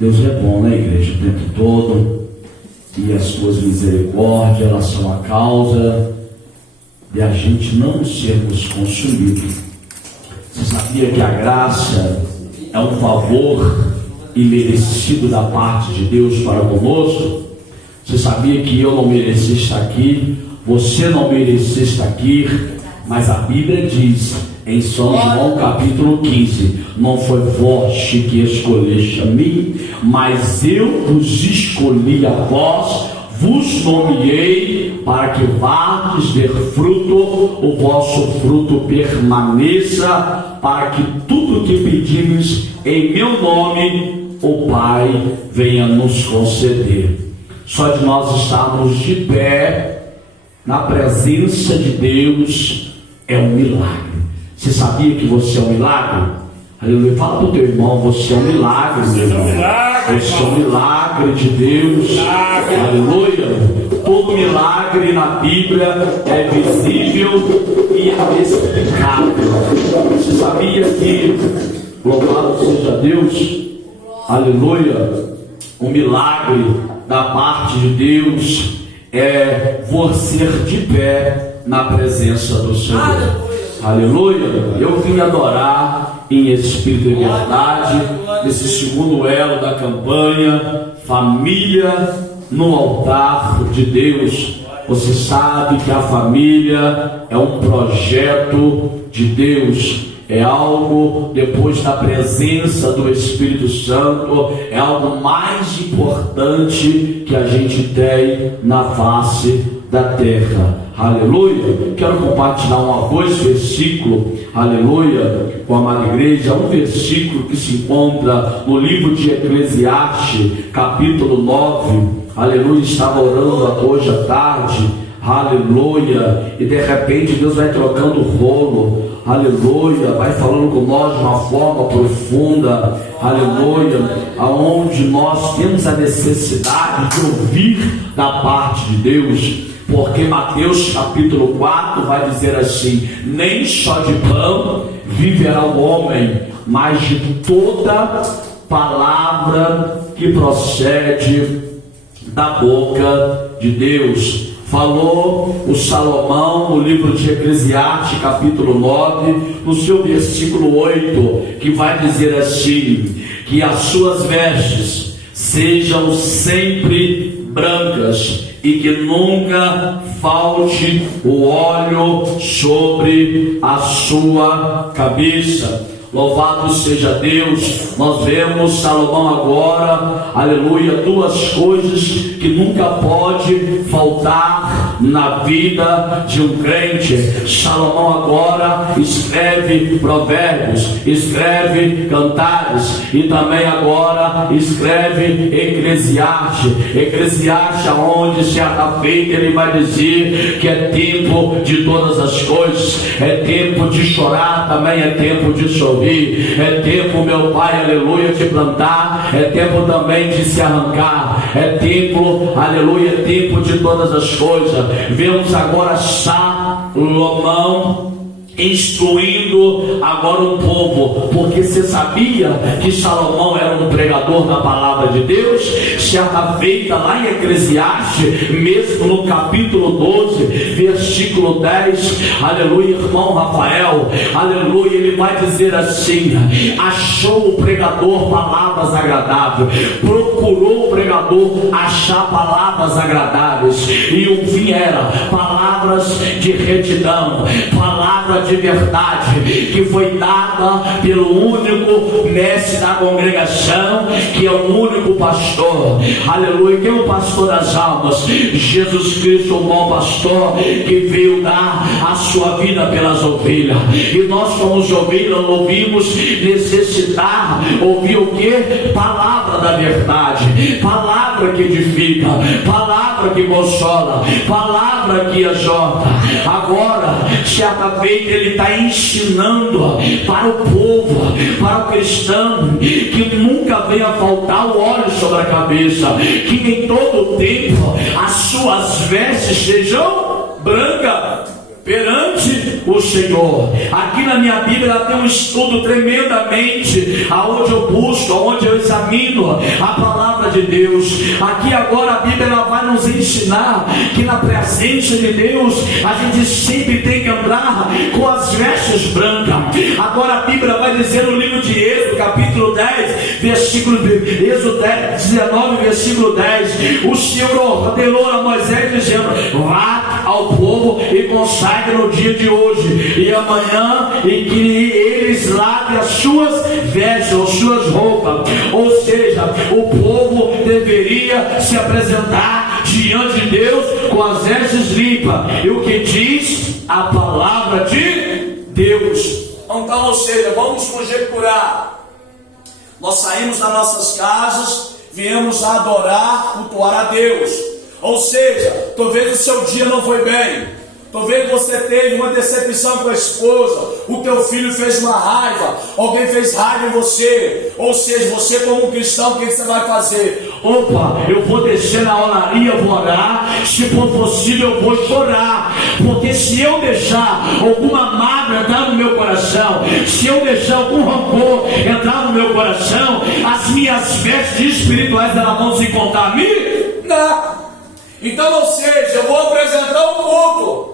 Deus é bom, né, igreja, o tempo todo, e as suas misericórdias, elas são a causa de a gente não sermos consumidos. Você sabia que a graça é um favor imerecido da parte de Deus para conosco? Você sabia que eu não mereci estar aqui, você não merecia estar aqui, mas a Bíblia diz em São João capítulo 15: não foi vós que escolheste a mim, mas eu vos escolhi a vós, vos nomeei para que vades ter fruto, o vosso fruto permaneça, para que tudo que pedires em meu nome, o Pai venha nos conceder. Só de nós estarmos de pé na presença de Deus é um milagre. Você sabia que você é um milagre? Aleluia. Fala para o teu irmão: você é um milagre, meu irmão. Você é um milagre de Deus. Aleluia. Todo milagre na Bíblia é visível e é explicável. Você sabia que, louvado seja Deus, aleluia, o milagre da parte de Deus é você de pé na presença do Senhor. Aleluia. Eu vim adorar em espírito e verdade, nesse segundo elo da campanha, família no altar de Deus. Você sabe que a família é um projeto de Deus, é algo depois da presença do Espírito Santo, é algo mais importante que a gente tem na face da terra. Aleluia. Quero compartilhar dois versículos, aleluia, com a amada igreja. Um versículo que se encontra no livro de Eclesiastes, capítulo 9. Aleluia. Estava orando hoje à tarde, aleluia, e de repente Deus vai trocando o rolo, aleluia, vai falando com nós de uma forma profunda, aleluia, aonde nós temos a necessidade de ouvir da parte de Deus. Porque Mateus capítulo 4 vai dizer assim: nem só de pão viverá o homem, mas de toda palavra que procede da boca de Deus. Falou o Salomão no livro de Eclesiastes capítulo 9, no seu versículo 8, que vai dizer assim: que as suas vestes sejam sempre brancas, e que nunca falte o óleo sobre a sua cabeça. Louvado seja Deus. Nós vemos Salomão agora, aleluia, duas coisas que nunca pode faltar na vida de um crente. Salomão agora escreve provérbios, escreve cantares, e também agora escreve Eclesiastes. Eclesiastes, onde certa feita ele vai dizer que é tempo de todas as coisas, é tempo de chorar, também é tempo de sorrir. É tempo, meu Pai, aleluia, de plantar, é tempo também de se arrancar, é tempo, aleluia, é tempo de todas as coisas. Vemos agora Salomão instruindo agora o povo, porque você sabia que Salomão era um pregador da palavra de Deus? Certa feita lá em Eclesiastes, mesmo no capítulo 12, versículo 10, aleluia, irmão Rafael, aleluia, ele vai dizer assim: achou o pregador palavras agradáveis, procurou o pregador achar palavras agradáveis, e o fim era palavras de retidão, palavras de verdade, que foi dada pelo único mestre da congregação, que é o único pastor, aleluia, que é o pastor das almas, Jesus Cristo, o bom pastor, que veio dar a sua vida pelas ovelhas. E nós, como ovelhas, ouvimos necessitar ouvir o que? Palavra da verdade, palavra que edifica, palavra que consola, palavra que exorta. Agora, certa vez ele está ensinando para o povo, para o cristão, que nunca venha faltar o óleo sobre a cabeça, que em todo o tempo as suas vestes sejam brancas. perante o Senhor. Aqui na minha Bíblia ela tem um estudo tremendamente, aonde eu busco, aonde eu examino a palavra de Deus. Aqui agora a Bíblia ela vai nos ensinar que na presença de Deus a gente sempre tem que andar com as vestes brancas. Agora a Bíblia vai dizer no livro de Êxodo, capítulo 10, Êxodo 19, versículo 10, o Senhor ordenou a Moisés dizendo: vá ao povo e consagre no dia de hoje e amanhã, e que eles lavem as suas vestes, as suas roupas. Ou seja, o povo deveria se apresentar diante de Deus com as vestes limpas. E o que diz a palavra de Deus? Então, ou seja, vamos conjecturar. Nós saímos das nossas casas, viemos a adorar, cultuar a Deus. Ou seja, talvez o seu dia não foi bem. Talvez você teve uma decepção com a esposa, o teu filho fez uma raiva, alguém fez raiva em você. Ou seja, você como cristão, o que você vai fazer? Opa, eu vou descer na olaria, vou orar, se for possível eu vou chorar, porque se eu deixar alguma mágoa entrar no meu coração, se eu deixar algum rancor entrar no meu coração, as minhas vestes espirituais elas vão se encontrar a mim? Não. Então, ou seja, eu vou apresentar um culto,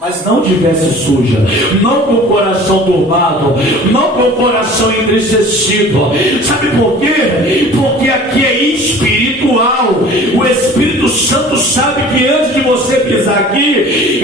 mas não de veste suja, não com o coração turbado, não com o coração entristecido. Sabe por quê? Porque aqui é espiritual. O Espírito Santo sabe que antes de você pisar aqui,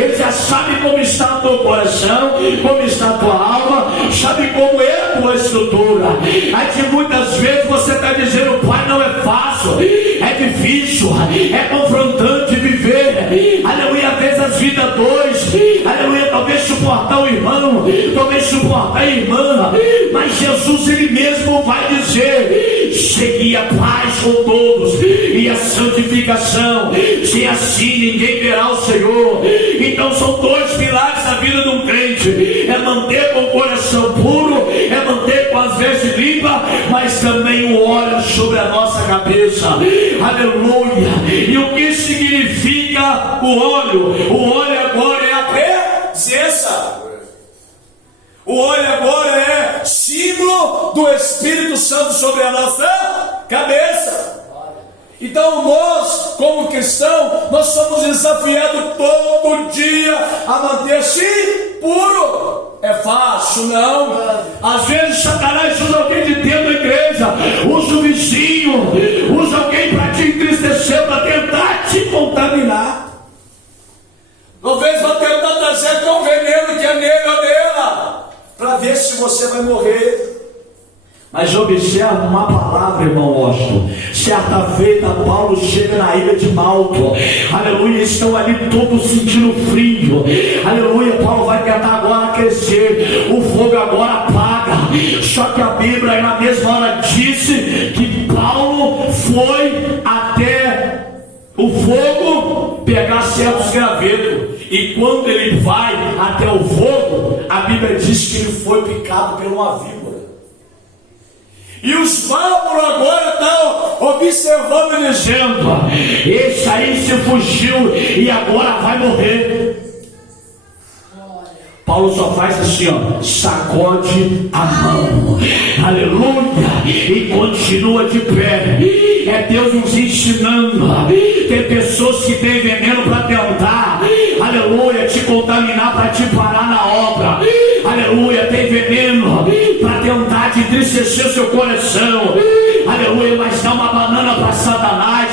ele já sabe como está o teu coração, como está a tua alma, sabe como é a tua estrutura. Aí que muitas vezes você está dizendo: pai, não é fácil, é difícil, é confrontante viver, aleluia, às vezes as vidas dois, aleluia, talvez suportar o irmão, talvez suportar a irmã, mas Jesus ele mesmo vai dizer: segui a paz com todos e a santificação, se assim ninguém verá o Senhor. Então são dois pilares da vida de um crente: é manter com o coração puro, é manter com as vestes limpas, mas também o óleo sobre a nossa cabeça, aleluia. E o que significa o óleo? O óleo agora é a presença. O óleo agora é símbolo do Espírito Santo sobre a nossa cabeça. Então nós, como cristãos, nós somos desafiados todo dia a manter-se puro. É fácil? Não. Às vezes Satanás usa alguém de dentro da igreja, usa o vizinho, usa alguém para te entristecer, para tentar te contaminar. Talvez vão tentar trazer com veneno que é nele ou nela, para ver se você vai morrer. Mas observa uma palavra, irmão Washington. Certa feita, Paulo chega na ilha de Malta, aleluia, estão ali todos sentindo frio, aleluia. Paulo vai tentar agora crescer, o fogo agora apaga. Só que a Bíblia na mesma hora disse que Paulo foi até o fogo pegar certos gravetos, e quando ele vai até o fogo, a Bíblia diz que ele foi picado por uma víbora. E os bárbaros agora estão observando e dizendo: esse aí se fugiu e agora vai morrer. Paulo só faz assim, ó, sacode a mão, aleluia, e continua de pé. É Deus nos ensinando. Tem pessoas que têm veneno para tentar, aleluia, te contaminar, para te parar na obra, aleluia. Tem veneno para tentar te entristecer o seu coração, aleluia. Mas dá uma banana para Satanás,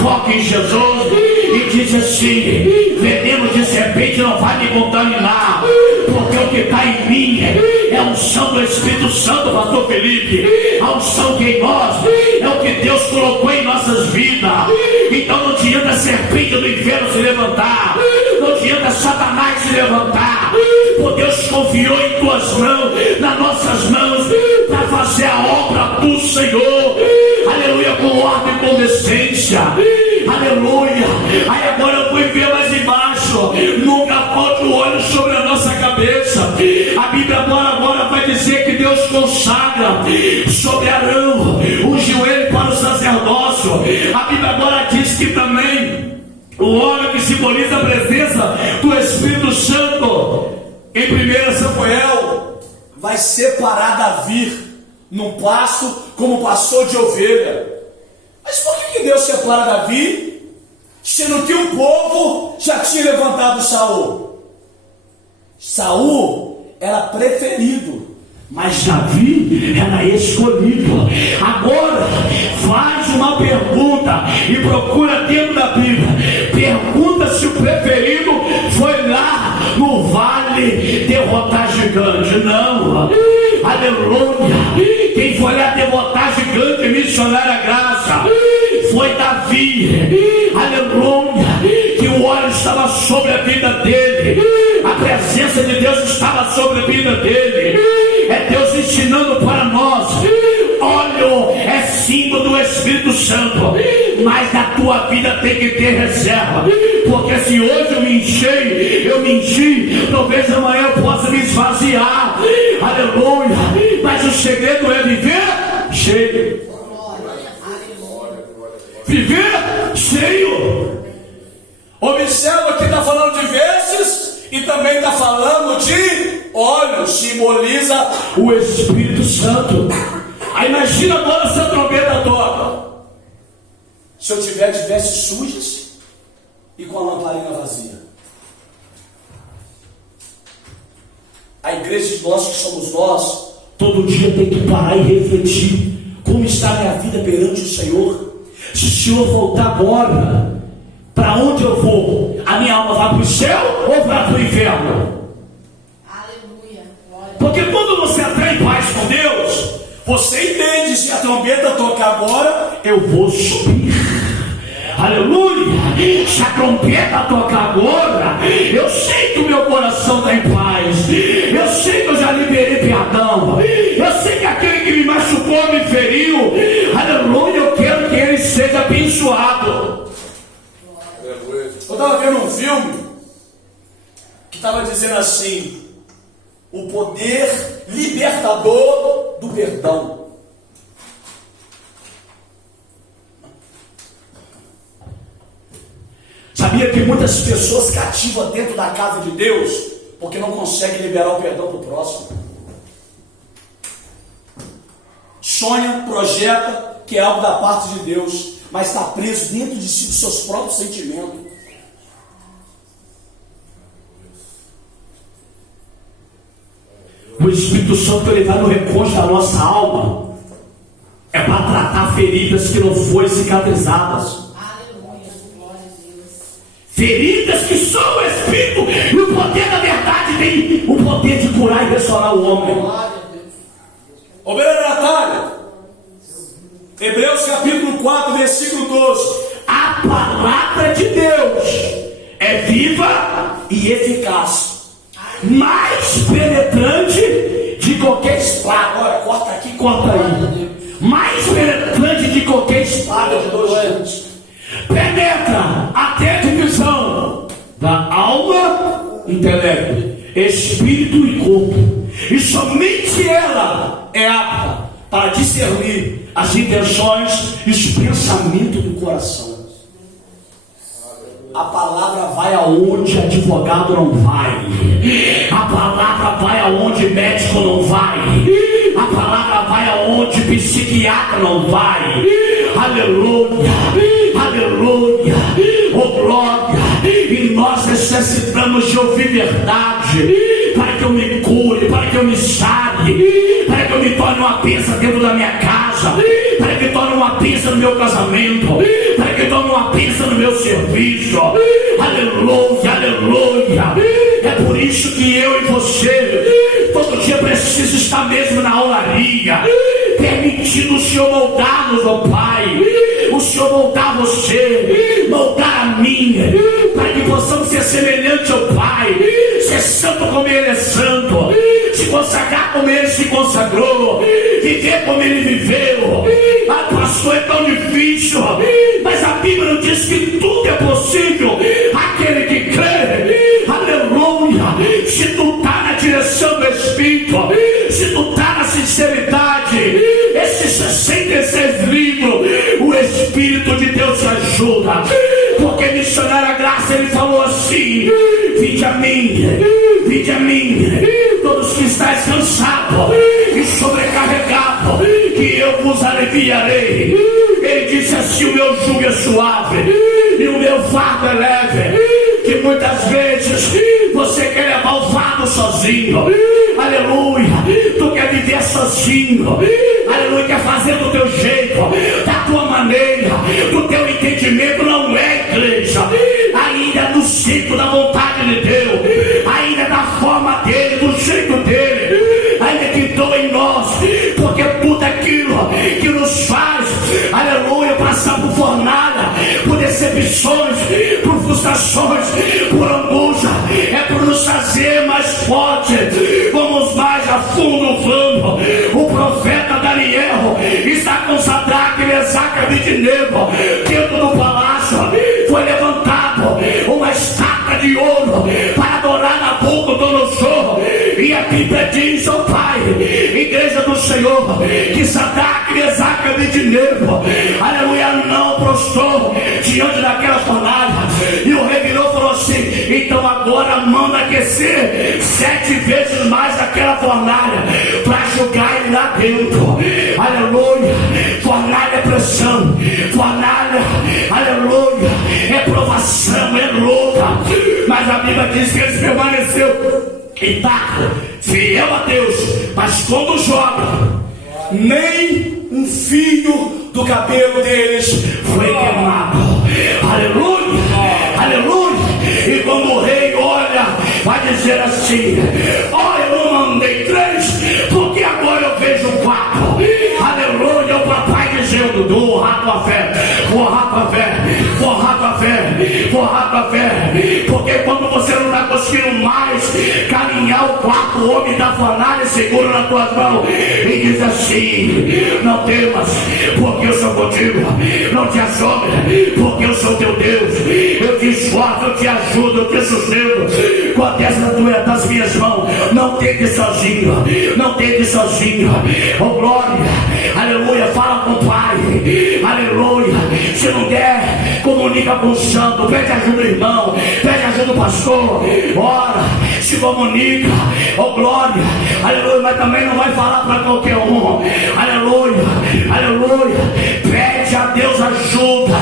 foca em Jesus e diz assim: veneno de serpente não vai me contaminar, porque o que está em mim é a unção do Espírito Santo, pastor Felipe. A unção que em nós é o que Deus colocou em nossas vidas. Então não adianta a serpente do inferno se levantar, não adianta Satanás se levantar, porque Deus confiou em tuas mãos, nas nossas mãos, para fazer a obra do Senhor, aleluia, com ordem e com decência, aleluia. Aí agora eu fui ver mais embaixo: nunca falta o óleo sobre a nossa cabeça. A Bíblia agora vai dizer que Deus consagra sobre Arão, ungiu ele para o sacerdócio. A Bíblia agora diz que também O óleo que simboliza a presença do Espírito Santo. Em 1 Samuel, vai separar Davi num pasto como pastor de ovelha. Mas por que Deus separa Davi, sendo que o povo já tinha levantado Saul? Saul era preferido, mas Davi era escolhido. Agora faz uma pergunta e procura dentro da Bíblia. Pergunta se o preferido foi lá no vale derrotar gigante. Não, aleluia. Quem foi lá derrotar gigante e missionar a graça foi Davi, aleluia. Que o óleo estava sobre a vida dele, a presença de Deus estava sobre a vida dele. É Deus ensinando para nós: óleo é símbolo do Espírito Santo, mas na tua vida tem que ter reserva, porque se hoje eu me enchi, talvez amanhã eu possa me esvaziar, aleluia. Mas o segredo é viver cheio. Viver cheio. Observa que está falando de vezes e também está falando de óleo, simboliza o Espírito Santo. Aí imagina agora essa trombeta toca. Se eu tiver de vestes sujas e com a lamparina vazia. A igreja de nós que somos nós, todo dia tem que parar e refletir: como está a minha vida perante o Senhor? Se o Senhor voltar agora, para onde eu vou? A minha alma vai para o céu ou vai para o inferno? Aleluia. Porque quando você está em paz com Deus, você entende: se a trombeta tocar agora, eu vou subir. Aleluia. Se a trombeta tocar agora, eu sei que o meu coração está em paz. Eu sei que eu já liberei perdão. Eu sei que aquele que me machucou, me feriu, aleluia, eu quero que ele seja abençoado. Eu estava vendo um filme que estava dizendo assim: o poder libertador do perdão. Sabia que muitas pessoas cativam dentro da casa de Deus porque não conseguem liberar o perdão para o próximo? Sonha, projeta que é algo da parte de Deus, mas está preso dentro de si, dos seus próprios sentimentos. O Espírito Santo, ele vai no recôncavo da nossa alma, é para tratar feridas que não foram cicatrizadas. Feridas que só o Espírito e o poder da verdade tem o poder de curar e restaurar o homem. Obreira Natália, Hebreus capítulo 4, versículo 12. A palavra de Deus é viva e eficaz, mais penetrante de qualquer espada. Agora, corta aqui, Corta aí. Mais penetrante de qualquer espada de dois dentes. Penetra até a divisão da alma, intelecto, espírito e corpo, e somente ela é apta para discernir as intenções e os pensamentos do coração. A palavra vai aonde advogado não vai, a palavra vai aonde médico não vai, a palavra vai aonde psiquiatra não vai. Aleluia, aleluia, oh glória. E nós necessitamos de ouvir verdade, para que eu me cure, para que eu me sare, para que eu me torne uma bênção dentro da minha casa, para que eu torne uma bênção no meu casamento, para que eu torne uma bênção no meu serviço. Aleluia, aleluia. É por isso que eu e você todo dia precisa estar mesmo na olaria, permitindo o Senhor moldar-nos, ó Pai. O Senhor moldar você, moldar a mim, para que possamos ser semelhantes ao Pai, ser santo como Ele é santo, se consagrar como Ele se consagrou, viver como Ele viveu. Ah, pastor, é tão difícil, mas a Bíblia não diz que tudo é possível aquele que crê. Aleluia. Se tu está na direção do Espírito, se tu está na sinceridade, esses 66 livros, o Espírito de Deus te ajuda. Porque missionária Graça, ele falou assim: vinde a mim, todos que estáis cansados e sobrecarregados, que eu vos aliviarei. Ele disse assim: o meu jugo é suave e o meu fardo é leve. Que muitas vezes você quer levar o fardo sozinho, aleluia, tu quer viver sozinho, aleluia, quer fazer do teu jeito, da tua maneira, do teu entendimento. Não é, igreja, ainda no ciclo da vontade de Deus, ainda da forma dele, do jeito dele, ainda que doa em nós, porque tudo aquilo que nos faz, aleluia, passar por fornalha, por decepções, por frustrações, por angústia, é por nos fazer mais forte. Vamos mais a fundo no plano. O profeta Daniel está com Sadraque, Mesaque e Abednego dentro do palácio. Foi levantado uma estátua de ouro para adorar Nabucodonosor. E a Bíblia diz, ó Pai, igreja do Senhor, que Sadraque, Mesaque e Abednego, aleluia, não prostrou diante daquela fornalha. E o rei virou e falou assim: então agora manda aquecer 7 vezes mais aquela fornalha para jogar ele lá dentro. Aleluia. Fornalha é pressão, fornalha, aleluia, é provação, é luta. Mas a Bíblia diz que ele permaneceu intacto, fiel a Deus. Mas quando joga, nem um fio do cabelo deles foi queimado. Aleluia, aleluia. E quando o rei olha, vai dizer assim: olha, eu não mandei 3, porque agora eu vejo 4. Aleluia. O papai dizendo: honrar tua fé, honrar tua fé, honrar tua fé, honrar tua fé. Porque quando você não está conseguindo mais caminhar, o 4 homem da fornalha segura nas tuas mãos e diz assim: não temas, porque eu sou contigo. Não te assombres, porque eu sou teu Deus. Eu te esforço, eu te ajudo, eu te sustento com a destra das minhas mãos. Não tente sozinho, não tente sozinho. Oh glória, aleluia. Fala com o Pai, aleluia. Se não der, comunica com o santo, pede ajuda do irmão, pede ajuda do pastor, ora, se comunica. Oh glória, aleluia. Mas também não vai falar para qualquer um, aleluia, aleluia. Pede a Deus ajuda,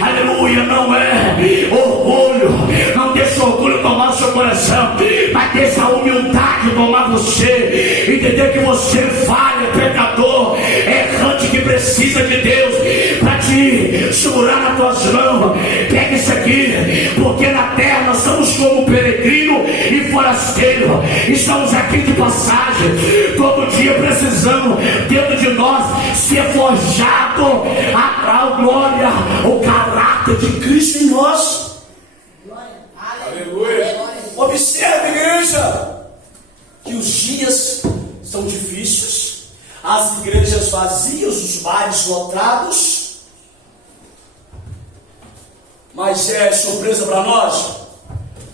aleluia. Não é orgulho, não deixa o orgulho tomar o seu coração, mas deixa a humildade tomar você. Entender que você falha, pecador, errante, que precisa de Deus para te segurar nas tuas mãos. Pega isso aqui, porque na terra nós somos como peregrino e forasteiro. Estamos aqui de passagem. Todo dia precisamos dentro de nós ser forjado a glória, o caráter de Cristo em nós. Aleluia. Observe, igreja, que os dias são difíceis, as igrejas vazias, os bares lotados. Mas é surpresa para nós,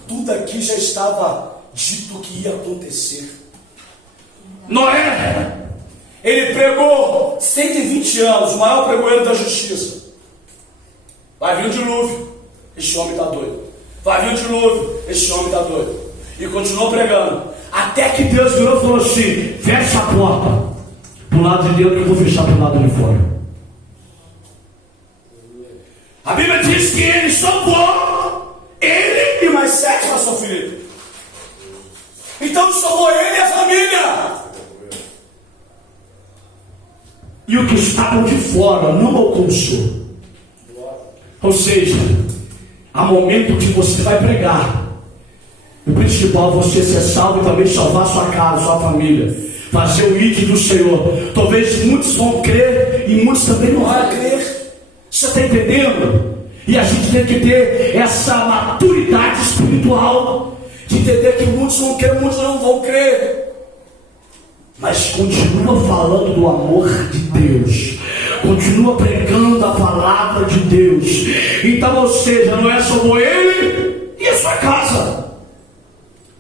tudo aqui já estava dito que ia acontecer. Noé, ele pregou 120 anos, o maior pregoeiro da justiça. Vai vir um dilúvio, esse homem está doido. Vai vir um dilúvio, esse homem está doido. E continuou pregando, até que Deus virou e falou assim: fecha a porta do lado de dentro, que eu vou fechar do lado de fora. A Bíblia diz que ele salvou ele e mais 7, pastor Felipe. Então salvou ele e a família. E o que estavam de fora não alcançou. Ou seja, há momento que você vai pregar, o principal é você ser salvo e também salvar sua casa, sua família, fazer o ID do Senhor. Talvez muitos vão crer e muitos também não vão crer. Você está entendendo? E a gente tem que ter essa maturidade espiritual de entender que muitos vão crer, muitos não vão crer, mas continua falando do amor de Deus, continua pregando a palavra de Deus. Então, ou seja, não é só ele e a sua casa.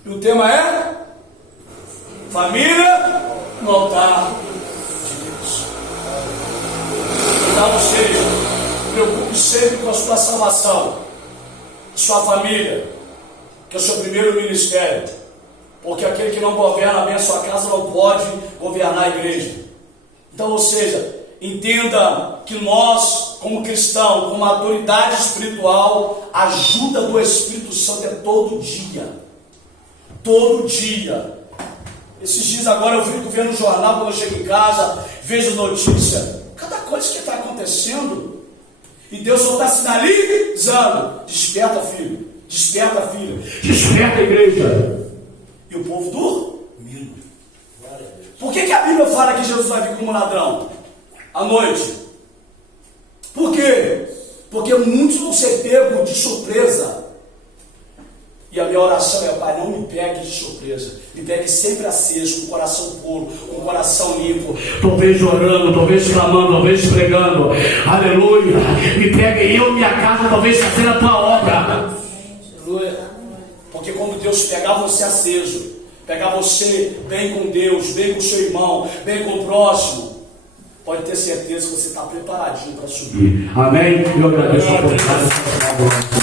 E o tema é família no altar de Deus. Então, ou seja, preocupe sempre com a sua salvação. sua família, que é o seu primeiro ministério. Porque aquele que não governa bem a sua casa não pode governar a igreja. Então, ou seja, entenda que nós, como cristãos, como autoridade espiritual, a ajuda do Espírito Santo é todo dia. Todo dia. Esses dias agora eu fico vendo o jornal quando eu chego em casa, vejo notícia, cada coisa que está acontecendo. E Deus só está sinalizando: desperta, filho, desperta, filha, desperta, igreja. E o povo dormindo. Por que a Bíblia fala que Jesus vai vir como ladrão? À noite. Por quê? Porque muitos vão ser pegos de surpresa. E a minha oração é: Pai, não me pegue de surpresa. Me pegue sempre aceso, com o coração puro, com o coração limpo. Talvez orando, talvez clamando, talvez pregando. Aleluia. Me pegue eu e minha casa, talvez fazendo a tua obra. Aleluia. Porque quando Deus pegar você aceso, pegar você bem com Deus, bem com o seu irmão, bem com o próximo, pode ter certeza que você está preparadinho para subir. Amém? Eu agradeço a oportunidade.